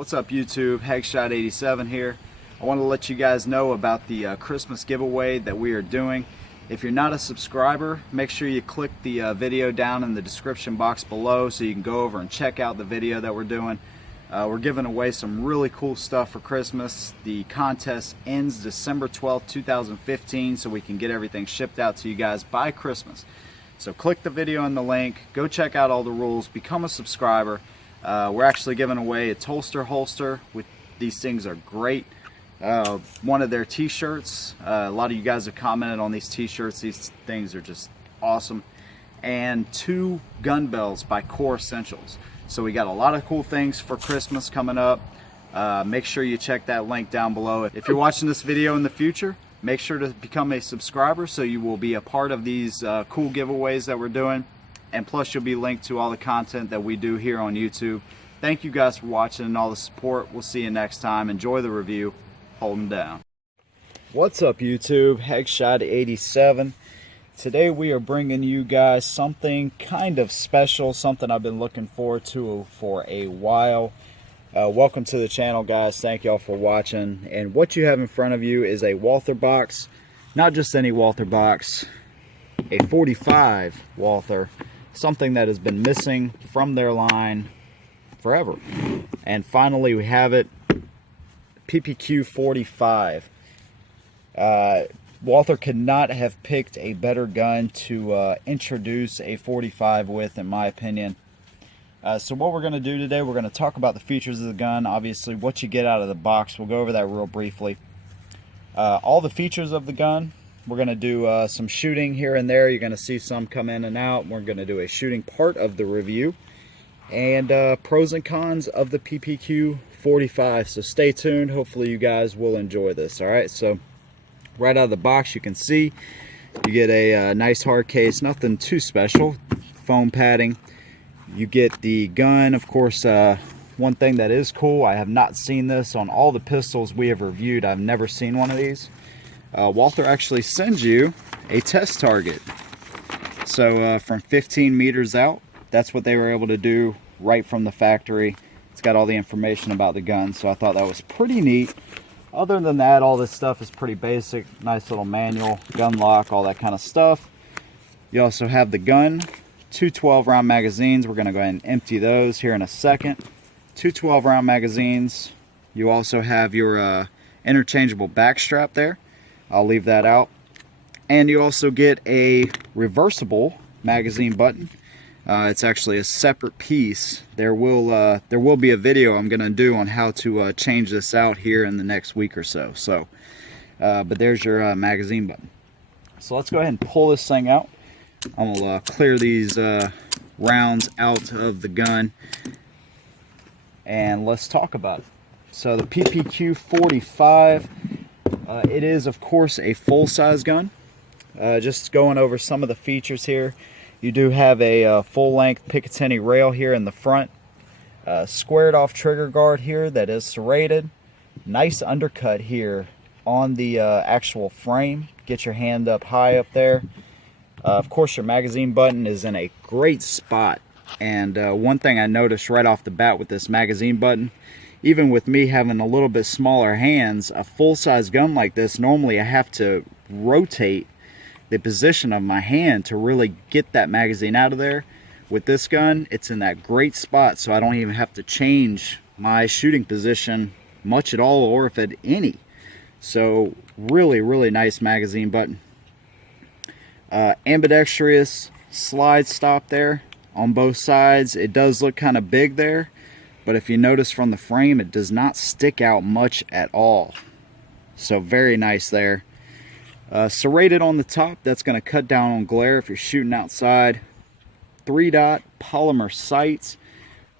What's up YouTube, Headshot87 here. I want to let you guys know about the Christmas giveaway that we are doing. If you're not a subscriber, make sure you click the video down in the description box below so you can go over and check out the video that we're doing. We're giving away some really cool stuff for Christmas. The contest ends December 12th, 2015, so we can get everything shipped out to you guys by Christmas. So click the video in the link, go check out all the rules, become a subscriber. We're actually giving away a Tolster holster. These things are great. One of their t-shirts. A lot of you guys have commented on these t-shirts. These things are just awesome. And 2 gun belts by Core Essentials. So we got a lot of cool things for Christmas coming up. Make sure you check that link down below. If you're watching this video in the future, make sure to become a subscriber so you will be a part of these cool giveaways that we're doing. And plus you'll be linked to all the content that we do here on YouTube. Thank you guys for watching and all the support. We'll see you next time. Enjoy the review. Hold them down. What's up YouTube? Headshot87. Today we are bringing you guys something kind of special, something I've been looking forward to for a while. Welcome to the channel guys. Thank y'all for watching. And what you have in front of you is a Walther box. Not just any Walther box, a 45 Walther. Something that has been missing from their line forever, and finally we have it. PPQ 45. Walther could not have picked a better gun to introduce a 45 with, in my opinion. So what we're going to do today, we're going to talk about the features of the gun, obviously what you get out of the box. We'll go over that real briefly. All the features of the gun. We're going to do some shooting here and there. You're going to see some come in and out. We're going to do a shooting part of the review. And pros and cons of the PPQ 45. So stay tuned. Hopefully you guys will enjoy this. Alright, so right out of the box you can see you get a nice hard case. Nothing too special. Foam padding. You get the gun. Of course, one thing that is cool, I have not seen this on all the pistols we have reviewed. I've never seen one of these. Walther actually sends you a test target. So from 15 meters out, that's what they were able to do right from the factory. It's got all the information about the gun, so I thought that was pretty neat. Other than that, all this stuff is pretty basic. Nice little manual, gun lock, all that kind of stuff. You also have the gun, 2 12-round magazines. We're going to go ahead and empty those here in a second. 2 12-round magazines. You also have your interchangeable back strap there. I'll leave that out. And you also get a reversible magazine button. It's actually a separate piece. There will be a video I'm going to do on how to change this out here in the next week or so. But there's your magazine button. So let's go ahead and pull this thing out. I'm going to clear these rounds out of the gun. And let's talk about it. So the PPQ 45. It is, of course, a full-size gun. Just going over some of the features here. You do have a full-length Picatinny rail here in the front. Squared-off trigger guard here that is serrated. Nice undercut here on the actual frame. Get your hand up high up there. Of course, your magazine button is in a great spot. And one thing I noticed right off the bat with this magazine button, even with me having a little bit smaller hands, a full-size gun like this, normally I have to rotate the position of my hand to really get that magazine out of there. With this gun, it's in that great spot, so I don't even have to change my shooting position much at all, or if at any. So really, really nice magazine button. Ambidextrous slide stop there on both sides. It does look kind of big there, but if you notice from the frame, it does not stick out much at all. So very nice there. Serrated on the top, that's going to cut down on glare if you're shooting outside. 3-dot polymer sights.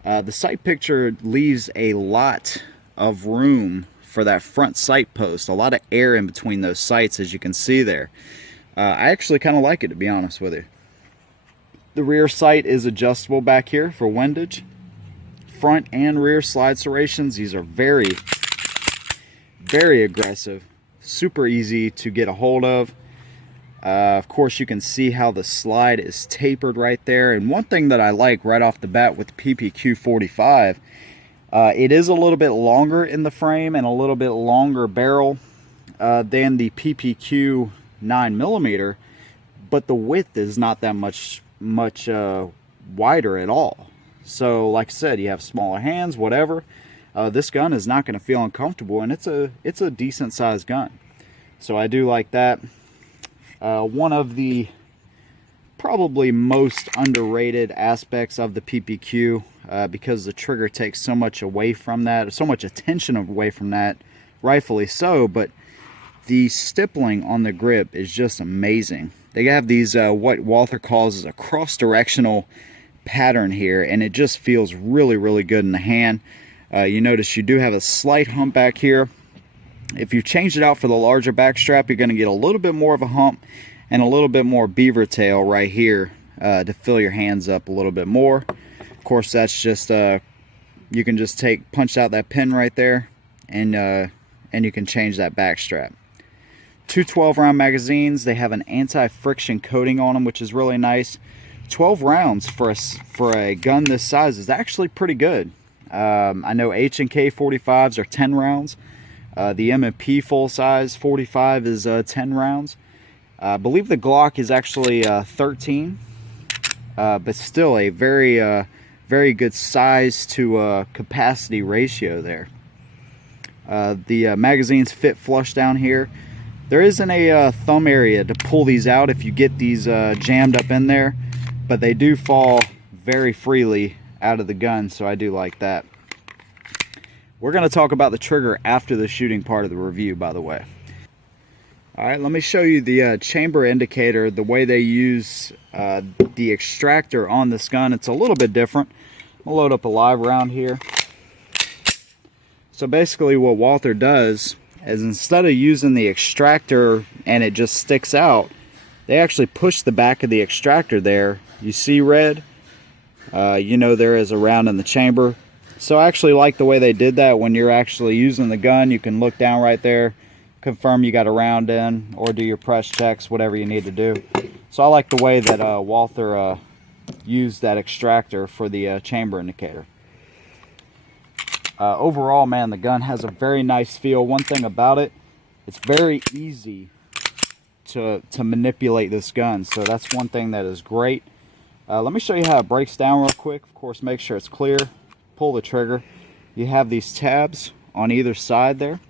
The sight picture leaves a lot of room for that front sight post. A lot of air in between those sights, as you can see there. I actually kind of like it, to be honest with you. The rear sight is adjustable back here for windage. Front and rear slide serrations. These are very, very aggressive. Super easy to get a hold of. Of course, you can see how the slide is tapered right there. And one thing that I like right off the bat with the PPQ 45, It is a little bit longer in the frame and a little bit longer barrel than the PPQ 9mm, but the width is not that much wider at all. So like I said, you have smaller hands, whatever. This gun is not going to feel uncomfortable, and it's a decent sized gun. So I do like that. One of the probably most underrated aspects of the PPQ, because the trigger takes so much away from that, so much attention away from that, rightfully so, but the stippling on the grip is just amazing. They have these what Walther calls a cross-directional pattern here, and it just feels really, really good in the hand. You notice you do have a slight hump back here. If you change it out for the larger back strap, you're going to get a little bit more of a hump and a little bit more beaver tail right here to fill your hands up a little bit more. Of course, that's just you can just punch out that pin right there, and you can change that back strap. Two 12-round magazines. They have an anti-friction coating on them, which is really nice. 12 rounds for a gun this size is actually pretty good. I know H&K 45s are 10 rounds. The M&P full size 45 is 10 rounds. I believe the Glock is actually 13, but still a very good size to capacity ratio there. The magazines fit flush down here. There isn't a thumb area to pull these out if you get these jammed up in there, but they do fall very freely out of the gun, so I do like that. We're going to talk about the trigger after the shooting part of the review, by the way. Alright, let me show you the chamber indicator, the way they use the extractor on this gun. It's a little bit different. I'll load up a live round here. So basically what Walther does is, instead of using the extractor and it just sticks out, they actually push the back of the extractor there. You see red? You know there is a round in the chamber. So I actually like the way they did that. When you're actually using the gun, you can look down right there, confirm you got a round in, or do your press checks, whatever you need to do. So I like the way that Walther used that extractor for the chamber indicator. Overall, man, the gun has a very nice feel. One thing about it, it's very easy to manipulate this gun, so that's one thing that is great. Let me show you how it breaks down real quick. Of course, make sure it's clear. Pull the trigger. You have these tabs on either side there.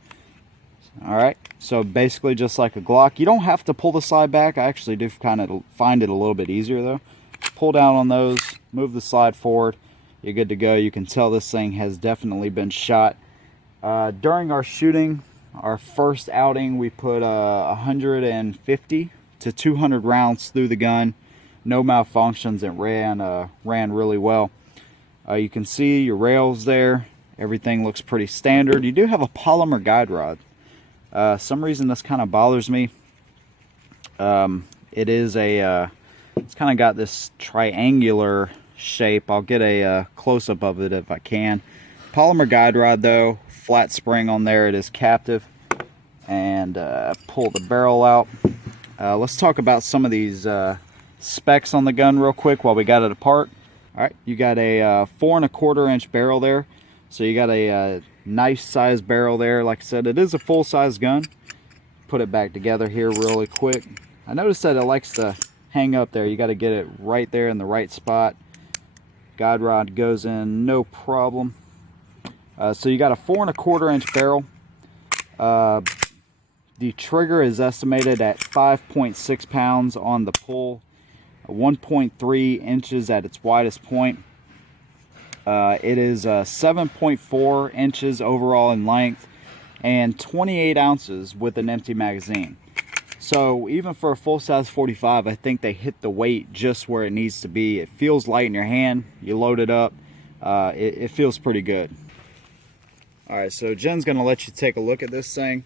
Alright, so basically just like a Glock. You don't have to pull the slide back. I actually do kind of find it a little bit easier though. Pull down on those, move the slide forward. You're good to go. You can tell this thing has definitely been shot. During our shooting, our first outing, we put 150 to 200 rounds through the gun. No malfunctions. It ran really well. You can see your rails there. Everything looks pretty standard. You do have a polymer guide rod. Some reason this kind of bothers me. It's kind of got this triangular shape. I'll get a close-up of it if I can. Polymer guide rod though, flat spring on there. It is captive. And pull the barrel out. Let's talk about some of these specs on the gun real quick while we got it apart. Alright, you got a 4 1/4 inch barrel there. So you got a nice size barrel there. Like I said, it is a full size gun. Put it back together here really quick. I noticed that it likes to hang up there. You got to get it right there in the right spot. Guide rod goes in no problem. So you got a 4 1/4 inch barrel. The trigger is estimated at 5.6 pounds on the pull, 1.3 inches at its widest point. It is 7.4 inches overall in length and 28 ounces with an empty magazine. So even for a full-size 45, I think they hit the weight just where it needs to be. It feels light in your hand. You load it up. It feels pretty good. Alright, so Jen's going to let you take a look at this thing.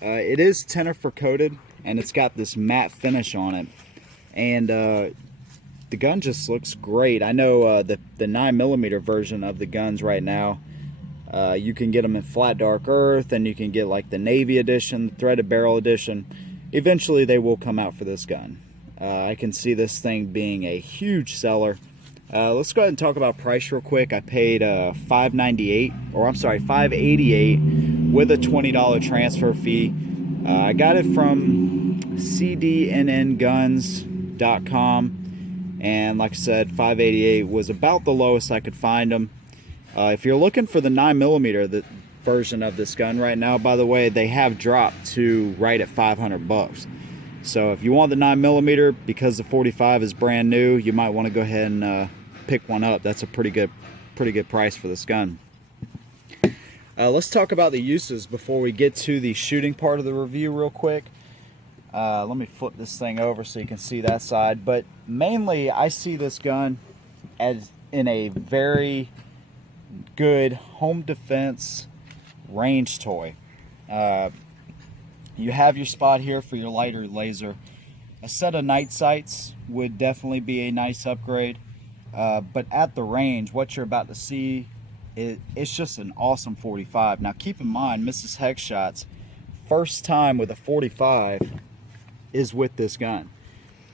It is Tennifer coated, and it's got this matte finish on it. And the gun just looks great. I know the 9mm version of the guns right now, you can get them in flat dark earth, and you can get like the navy edition, the threaded barrel edition. Eventually they will come out for this gun. I can see this thing being a huge seller. Let's go ahead and talk about price real quick. I paid $588 with a $20 transfer fee. I got it from cdnnguns.com, and like I said, $588 was about the lowest I could find them. If you're looking for the 9mm the version of this gun right now, by the way, they have dropped to right at $500. So if you want the 9mm, because the 45 is brand new, you might want to go ahead and pick one up. That's a pretty good price for this gun. Let's talk about the uses before we get to the shooting part of the review real quick. Let me flip this thing over so you can see that side. But mainly, I see this gun as in a very good home defense range toy. You have your spot here for your lighter laser. A set of night sights would definitely be a nice upgrade. But at the range, what you're about to see, it's just an awesome 45. Now keep in mind, Mrs. Heckshot's first time with a 45 is with this gun.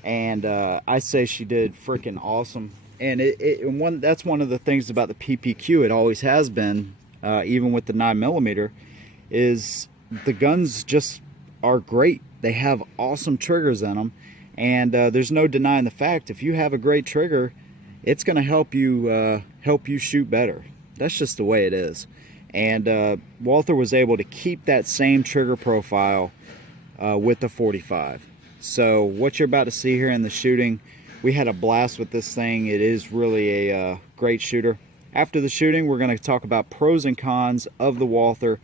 And I say she did freaking awesome. And that's one of the things about the PPQ, it always has been, even with the 9mm, is the guns just are great. They have awesome triggers in them. And there's no denying the fact, if you have a great trigger, it's going to help you shoot better. That's just the way it is. And Walther was able to keep that same trigger profile with the 45. So what you're about to see here in the shooting, we had a blast with this thing. It is really a great shooter. After the shooting, we're going to talk about pros and cons of the Walther.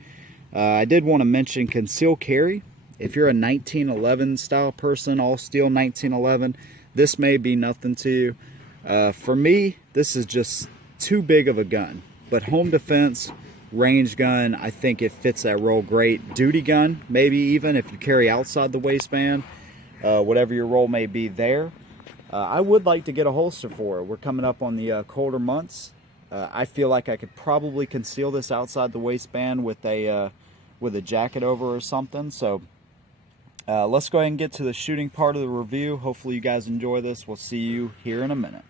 I did want to mention concealed carry. If you're a 1911 style person, all steel 1911, this may be nothing to you. For me, this is just too big of a gun. But home defense, range gun, I think it fits that role great. Duty gun, maybe even if you carry outside the waistband, whatever your role may be there. I would like to get a holster for it. We're coming up on the colder months. I feel like I could probably conceal this outside the waistband with a jacket over or something. So let's go ahead and get to the shooting part of the review. Hopefully you guys enjoy this. We'll see you here in a minute.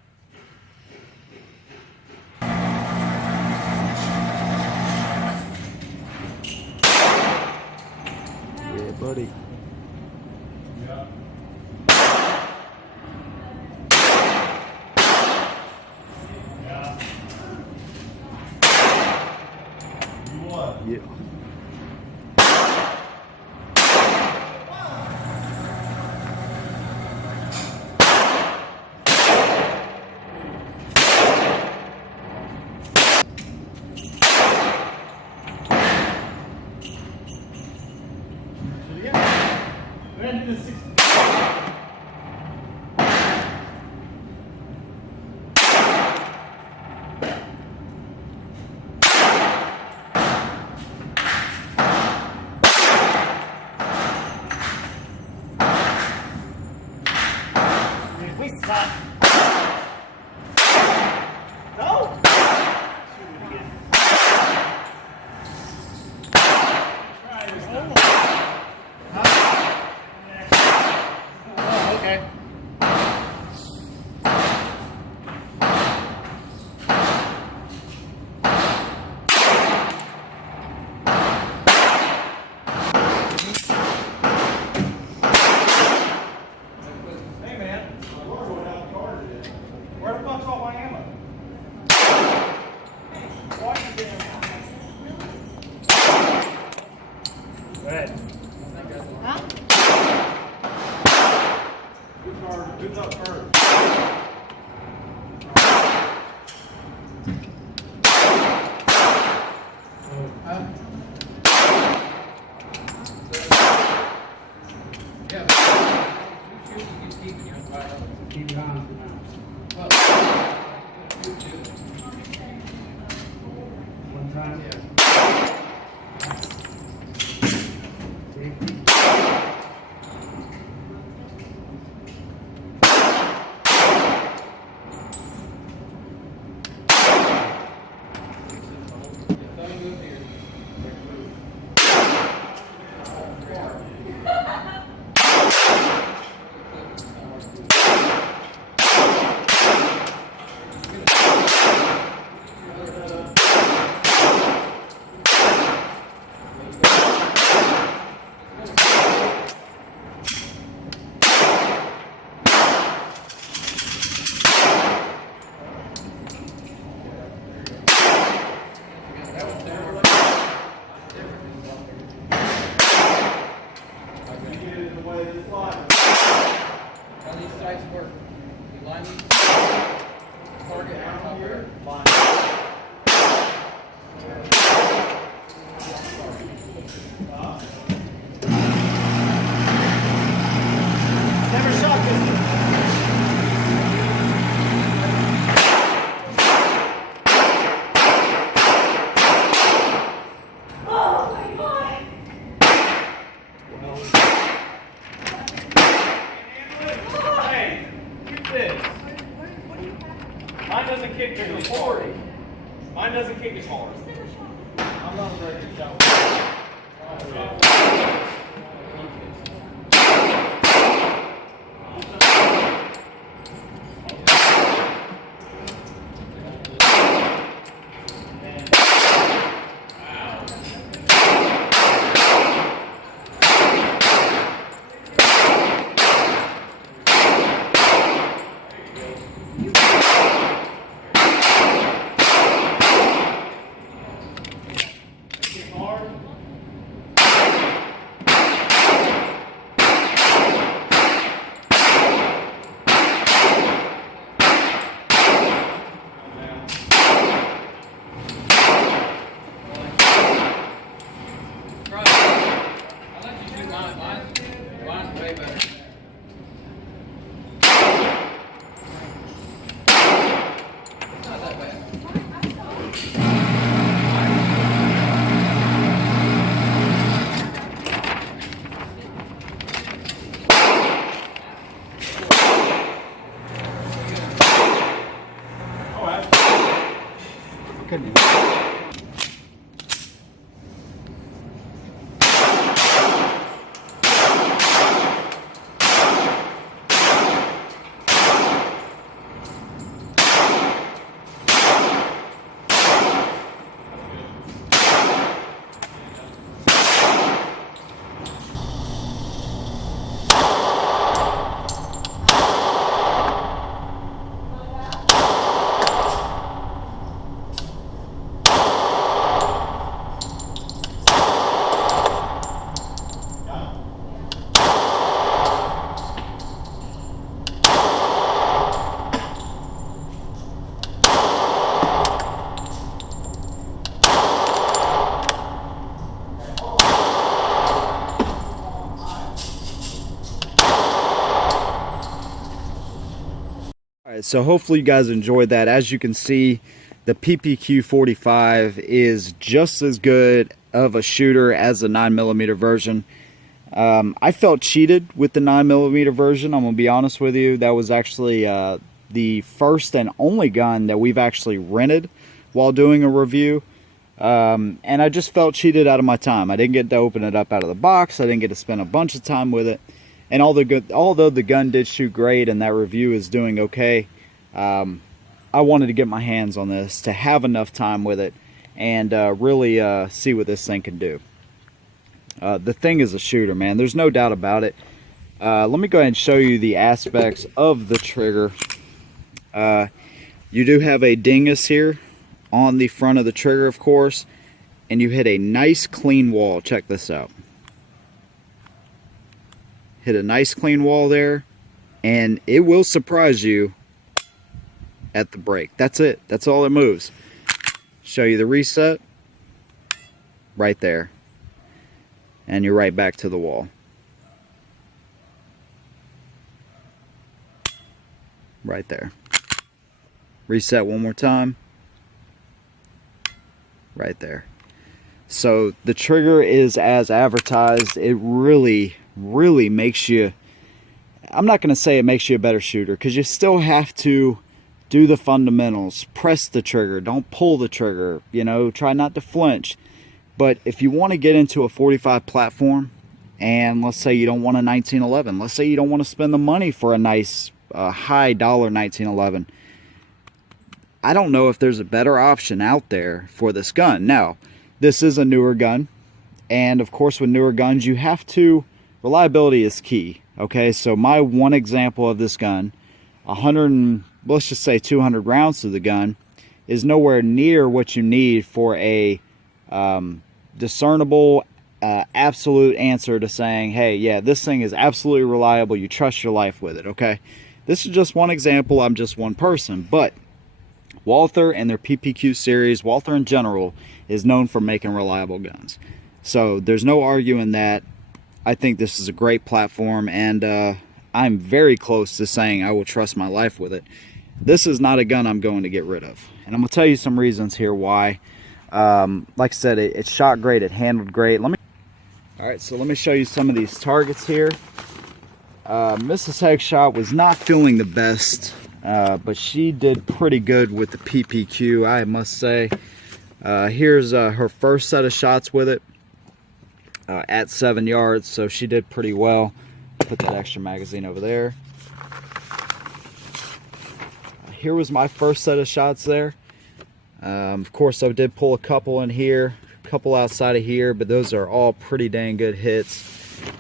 Yeah, buddy. Yeah. Yeah. You what? Yeah. Who's up first? Keep it on for now. One time? Yeah. way, just line. How these sights work? You line these target on top here. Never shot this. Hey, keep this. Mine doesn't kick as hard. Mine doesn't kick as hard. I'm not a very good shot. Mine's way better. It's not that bad. Alright, so hopefully you guys enjoyed that. As you can see, the PPQ 45 is just as good of a shooter as the 9mm version. I felt cheated with the 9mm version, I'm going to be honest with you. That was actually the first and only gun that we've actually rented while doing a review. And I just felt cheated out of my time. I didn't get to open it up out of the box. I didn't get to spend a bunch of time with it. And although the gun did shoot great and that review is doing okay, I wanted to get my hands on this to have enough time with it and really see what this thing can do. The thing is a shooter, man. There's no doubt about it. Let me go ahead and show you the aspects of the trigger. You do have a dingus here on the front of the trigger, of course, and you hit a nice clean wall. Check this out. Hit a nice clean wall there, and it will surprise you at the break. That's it. That's all it moves. Show you the reset. Right there. And you're right back to the wall. Right there. Reset one more time. Right there. So the trigger is as advertised. It really makes you, I'm not going to say it makes you a better shooter, because you still have to do the fundamentals. Press the trigger, don't pull the trigger, you know, try not to flinch. But if you want to get into a 45 platform, and let's say you don't want a 1911, let's say you don't want to spend the money for a nice high dollar 1911, I don't know if there's a better option out there for this gun. Now, this is a newer gun, and of course with newer guns you have to, reliability is key. Okay, so my one example of this gun, 100, let's just say 200 rounds to the gun, is nowhere near what you need for a discernible absolute answer to saying, hey, yeah, this thing is absolutely reliable. You trust your life with it, okay? This is just one example. I'm just one person, but Walther and their PPQ series, Walther in general, is known for making reliable guns. So there's no arguing that. I think this is a great platform, and I'm very close to saying I will trust my life with it. This is not a gun I'm going to get rid of, and I'm going to tell you some reasons here why. Like I said, it shot great, it handled great. Alright, so let me show you some of these targets here. Mrs. Headshot was not feeling the best, but she did pretty good with the PPQ, I must say. Here's her first set of shots with it at 7 yards, so she did pretty well. Put that extra magazine over there. Here was my first set of shots there. Of course, I did pull a couple in here, a couple outside of here, but those are all pretty dang good hits.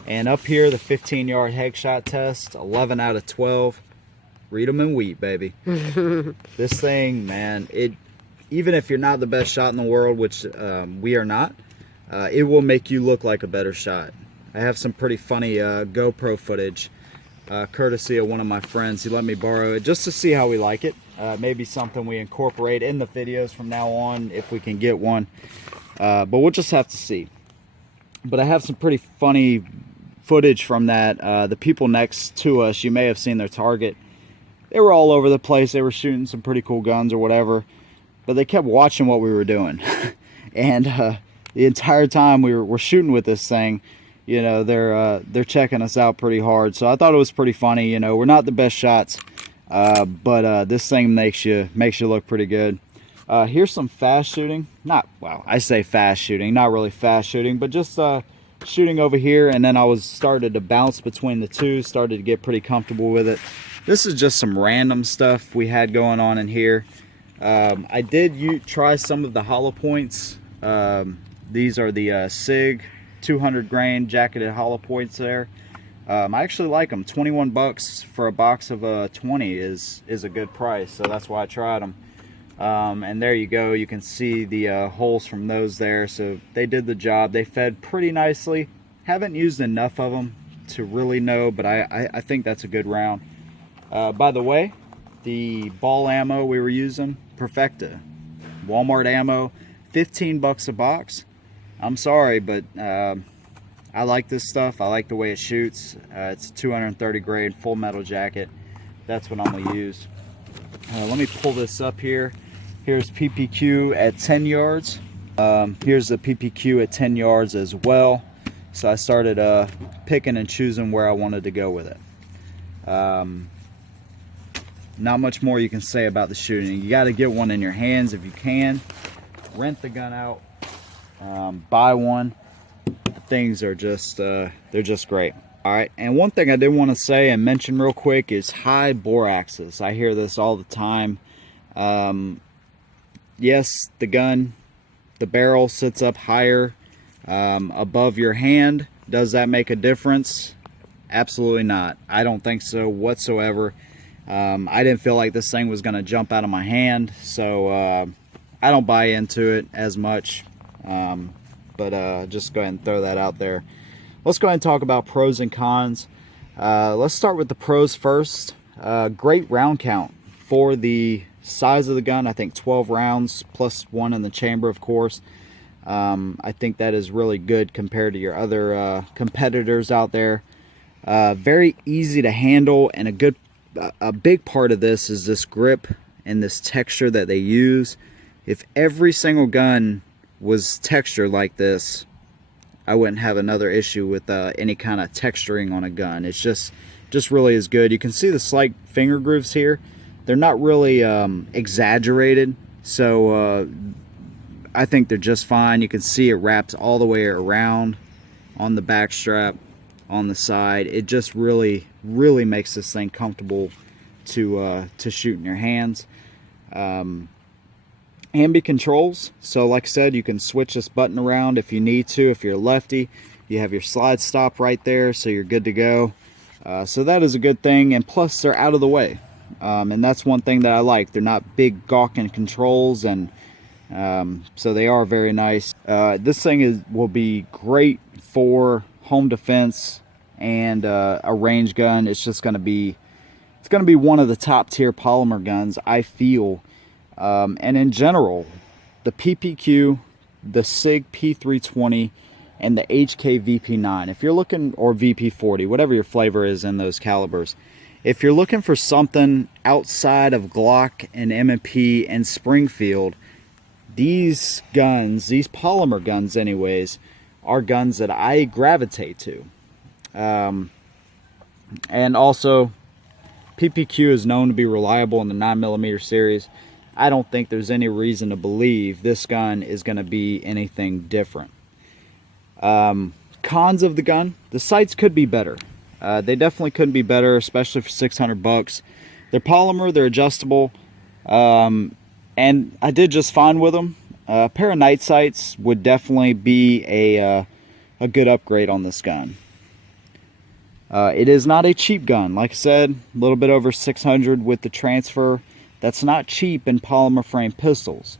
And up here, the 15-yard headshot test, 11 out of 12. Read them and weep, baby. This thing, man, even if you're not the best shot in the world, which we are not, it will make you look like a better shot. I have some pretty funny GoPro footage, courtesy of one of my friends. He let me borrow it just to see how we like it. Maybe something we incorporate in the videos from now on if we can get one. But we'll just have to see. But I have some pretty funny footage from that. The people next to us, you may have seen their target. They were all over the place. They were shooting some pretty cool guns or whatever. But they kept watching what we were doing. And the entire time we're shooting with this thing, you know, they're checking us out pretty hard. So I thought it was pretty funny. You know, we're not the best shots, but this thing makes you look pretty good. Here's some fast shooting. I say fast shooting, not really fast shooting, but just shooting over here, and then I started to bounce between the two, started to get pretty comfortable with it. This is just some random stuff we had going on in here. I did try some of the hollow points. These are the SIG 200 grain jacketed hollow points there. I actually like them. 21 bucks for a box of 20 is a good price, so that's why I tried them. And there you go, you can see the holes from those there. So they did the job. They fed pretty nicely. Haven't used enough of them to really know, but I think that's a good round. By the way, the ball ammo we were using, Perfecta, Walmart ammo, 15 bucks a box. I'm sorry, but I like this stuff. I like the way it shoots. It's a 230 grade full metal jacket. That's what I'm gonna use. Let me pull this up here. Here's PPQ at 10 yards. Here's the PPQ at 10 yards as well. So I started picking and choosing where I wanted to go with it. Not much more you can say about the shooting. You got to get one in your hands if you can. Rent the gun out. Buy one. The things are just they're just great. All right, and one thing I did want to say and mention real quick is high bore axis. I hear this all the time. Yes, the gun, the barrel sits up higher above your hand. Does that make a difference? Absolutely not. I don't think so whatsoever. I didn't feel like this thing was going to jump out of my hand, so I don't buy into it as much. But just go ahead and throw that out there. Let's go ahead and talk about pros and cons. Let's start with the pros first. Great round count for the size of the gun. I think 12 rounds plus one in the chamber, of course. I think that is really good compared to your other competitors out there. Very easy to handle, and a big part of this is this grip and this texture that they use. If every single gun was textured like this, I wouldn't have another issue with any kind of texturing on a gun. It's just really is good. You can see the slight finger grooves here. They're not really exaggerated, so I think they're just fine. You can see it wraps all the way around on the back strap, on the side. It just really makes this thing comfortable to shoot in your hands. Ambi controls, so like I said, you can switch this button around if you need to. If you're a lefty, you have your slide stop right there, so you're good to go. So that is a good thing, and plus they're out of the way, and that's one thing that I like. They're not big gawking controls, and so they are very nice. This thing will be great for home defense and a range gun, it's going to be one of the top tier polymer guns, I feel. And in general, the PPQ, the SIG P320, and the HK VP9, if you're looking, or VP40, whatever your flavor is in those calibers, if you're looking for something outside of Glock and M&P and Springfield, these guns, these polymer guns anyways, are guns that I gravitate to. And also, PPQ is known to be reliable in the 9mm series. I don't think there's any reason to believe this gun is going to be anything different. Cons of the gun: the sights could be better. They definitely could be better, especially for $600. They're polymer, they're adjustable, and I did just fine with them. A pair of night sights would definitely be a good upgrade on this gun. It is not a cheap gun. Like I said, a little bit over $600 with the transfer. That's not cheap in polymer frame pistols.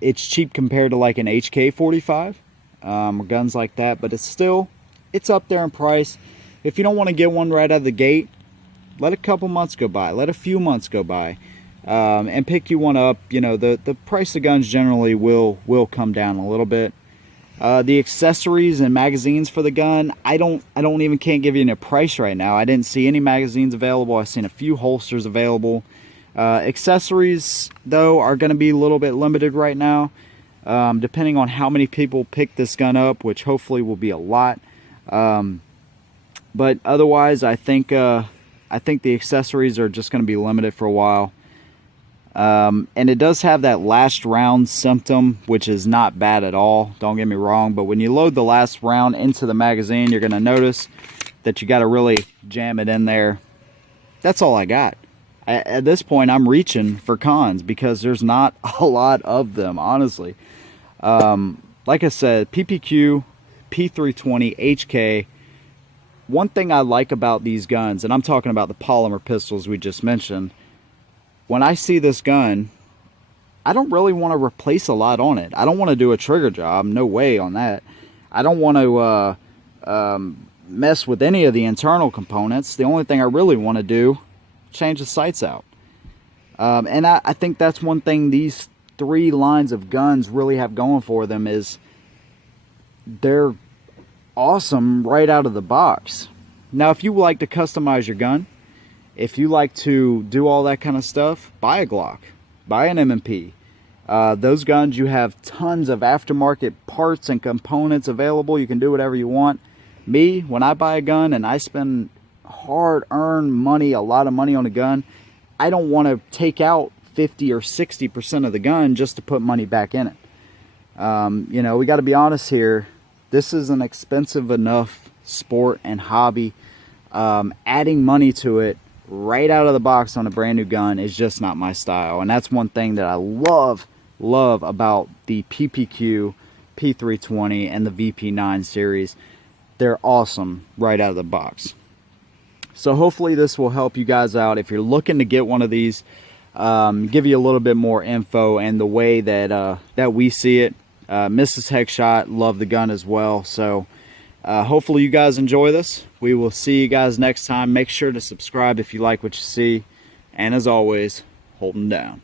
It's cheap compared to like an HK45 or guns like that, but it's up there in price. If you don't want to get one right out of the gate, let a couple months go by, let a few months go by, and pick you one up. You know, the price of guns generally will come down a little bit. The accessories and magazines for the gun, I can't give you a price right now. I didn't see any magazines available. I've seen a few holsters available. Accessories, though, are going to be a little bit limited right now, depending on how many people pick this gun up, which hopefully will be a lot. But otherwise, I think the accessories are just going to be limited for a while. And it does have that last round symptom, which is not bad at all. Don't get me wrong, but when you load the last round into the magazine, you're going to notice that you got to really jam it in there. That's all I got. At this point, I'm reaching for cons because there's not a lot of them, honestly. Like I said, PPQ, P320, HK. One thing I like about these guns, and I'm talking about the polymer pistols we just mentioned, when I see this gun, I don't really want to replace a lot on it. I don't want to do a trigger job, no way on that. I don't want to mess with any of the internal components. The only thing I really want to do, change the sights out. And I think that's one thing these three lines of guns really have going for them, is they're awesome right out of the box. Now, if you like to customize your gun, if you like to do all that kind of stuff, buy a Glock, buy an M&P. Those guns, you have tons of aftermarket parts and components available. You can do whatever you want. Me, when I buy a gun and I spend hard-earned money, a lot of money on a gun, I don't want to take out 50 or 60% of the gun just to put money back in it. You know, we got to be honest here. This is an expensive enough sport and hobby. Adding money to it right out of the box on a brand new gun is just not my style. And that's one thing that I love about the PPQ, P320, and the VP9 series. They're awesome right out of the box. So hopefully this will help you guys out. If you're looking to get one of these, give you a little bit more info and the way that that we see it. Mrs. Heckshot loved the gun as well. So hopefully you guys enjoy this. We will see you guys next time. Make sure to subscribe if you like what you see. And as always, hold them down.